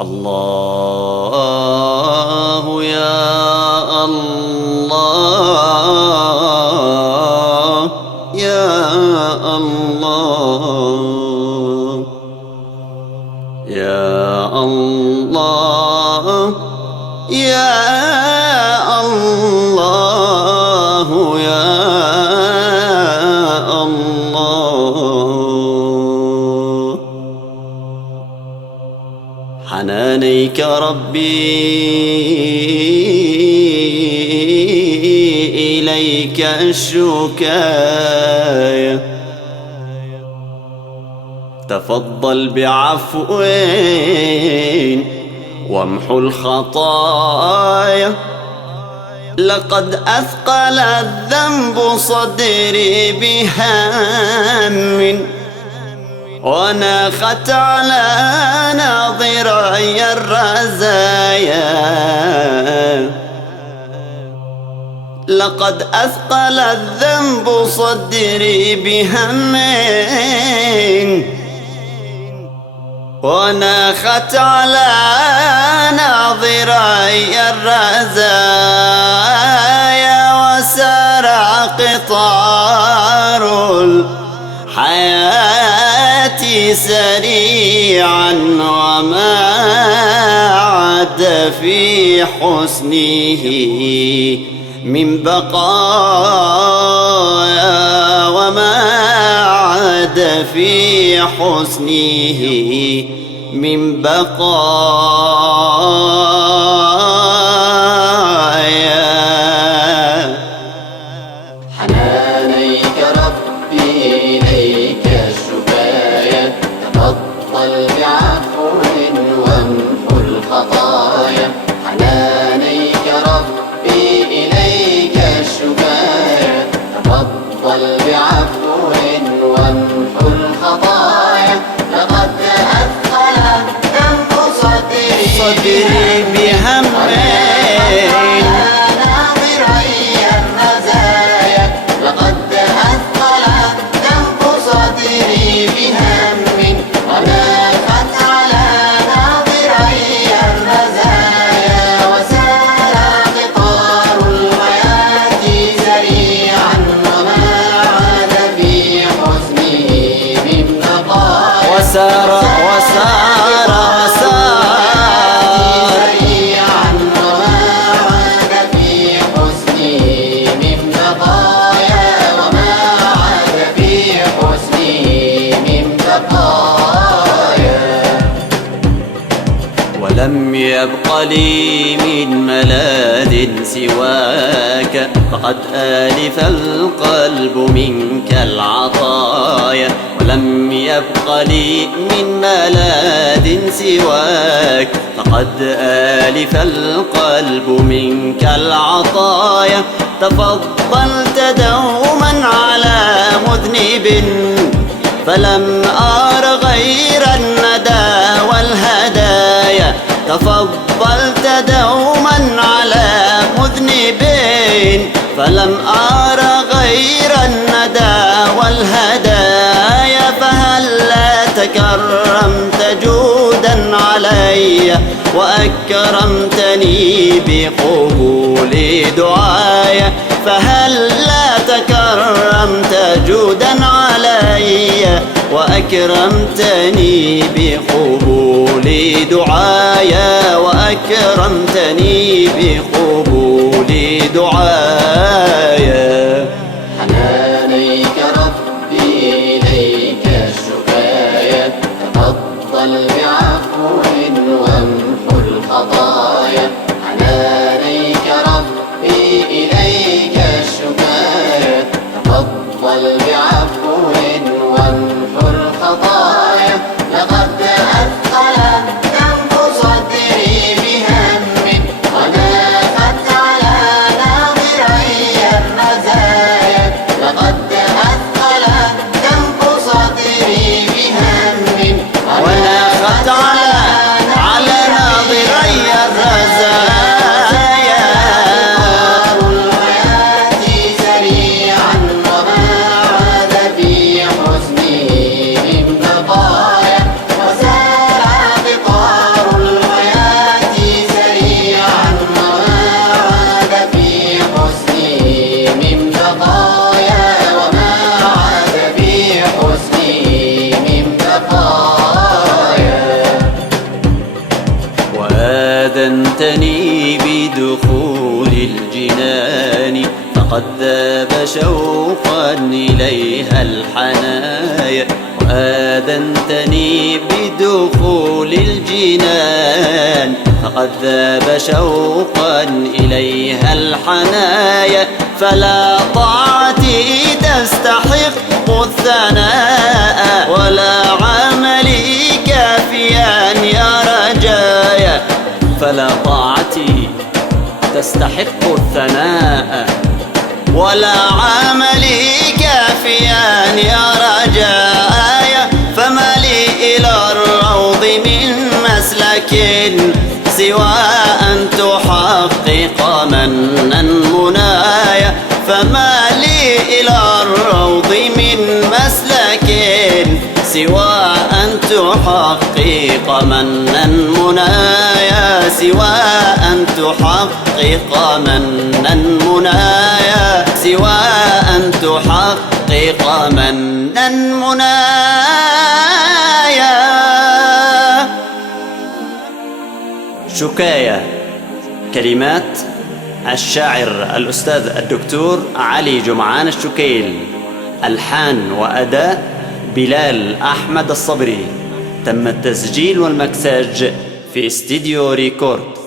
الله يا الله يا الله يا الله يا الله يا الله. حنانيك ربي إليك الشكاية، تفضل بعفو وامحو الخطايا. لقد أثقل الذنب صدري بهم، وناخت على ناظري الرزايا. لقد أثقل الذنب صدري بهم، وناخت على ناظري الرزايا. وسارع قطار الحياة سريعا، وما عاد في حسنه من بقايا. وما عاد في حسنه من بقايا. حنانيك ربي إليك الشكاية، تفضل بعفو وامحو الخطايا. حنانيك ربي إليك الشكاية، تفضل بعفو وامحو الخطايا. لقد أثقل الذنب صدري بهم، ناظري الرزايا. لقد أثقل الذنب صدري بهم، وناخت على ناظري الرزايا. وسار قطار الحياة سريعا، وما عاد في حسنه من بقايا. وسار سريعا، وما عاد في حسنه من بقايا. وما عاد في حسنه من بقايا. ولم يبق لي من ملاذ سواك، فقد آلف القلب منك العطايا. ولم يبق لي من ملاذ سواك، فقد آلف القلب منك العطايا. تفضلت دوما على مذنب، فلم أر غير الندى والهدايا. تفضلت دوما على مذنب، فلم أر غير الندى والهدايا. فهلا تكرمت جودا علي، وأكرمتني بقبول دعايا. فهلا تكرمت جودا علي، وأكرمتني بقبول دعايا. وأكرمتني بقبول دعايا. حنانيك ربي إليك الشكاية، تفضل بعفو وامحو الخطايا. حنانيك ربي إليك الشكاية، تفضل بعفو وامحو الخطايا. لقد أثقل الذنب صدري بهم، وناخت على ناظري الرزايا. لقد أثقل الذنب صدري بهم، وناخت على ناظري الرزايا. الحياة سريعا، وما عاد في حسنه من بقايا. وسار قطار الحياة طاعتني بدخول الجنان فقد ذاب شوقا إليها الحنايا وآذنتني بدخول الجنان فقد ذاب شوقا إليها الحنايا فلا طاعتي تستحق الثناء ولا عملي كافيا يا رجايا فلا طاعتي تستحق الثناء ولا عملي كافيا يا رجايا فما لي إلى الروض من مسلك سوى أن تحقق منا منايا فما لي إلى الروض من مسلك سوى أن تحقق منا منايا سوى أن تحقق منا منايا سوى أن تحقق منا منايا. شكاية، كلمات الشاعر الأستاذ الدكتور علي جمعان الشكيل، ألحان وأداء بلال أحمد الصبري. تم التسجيل والمكساج في استديو ريكورد.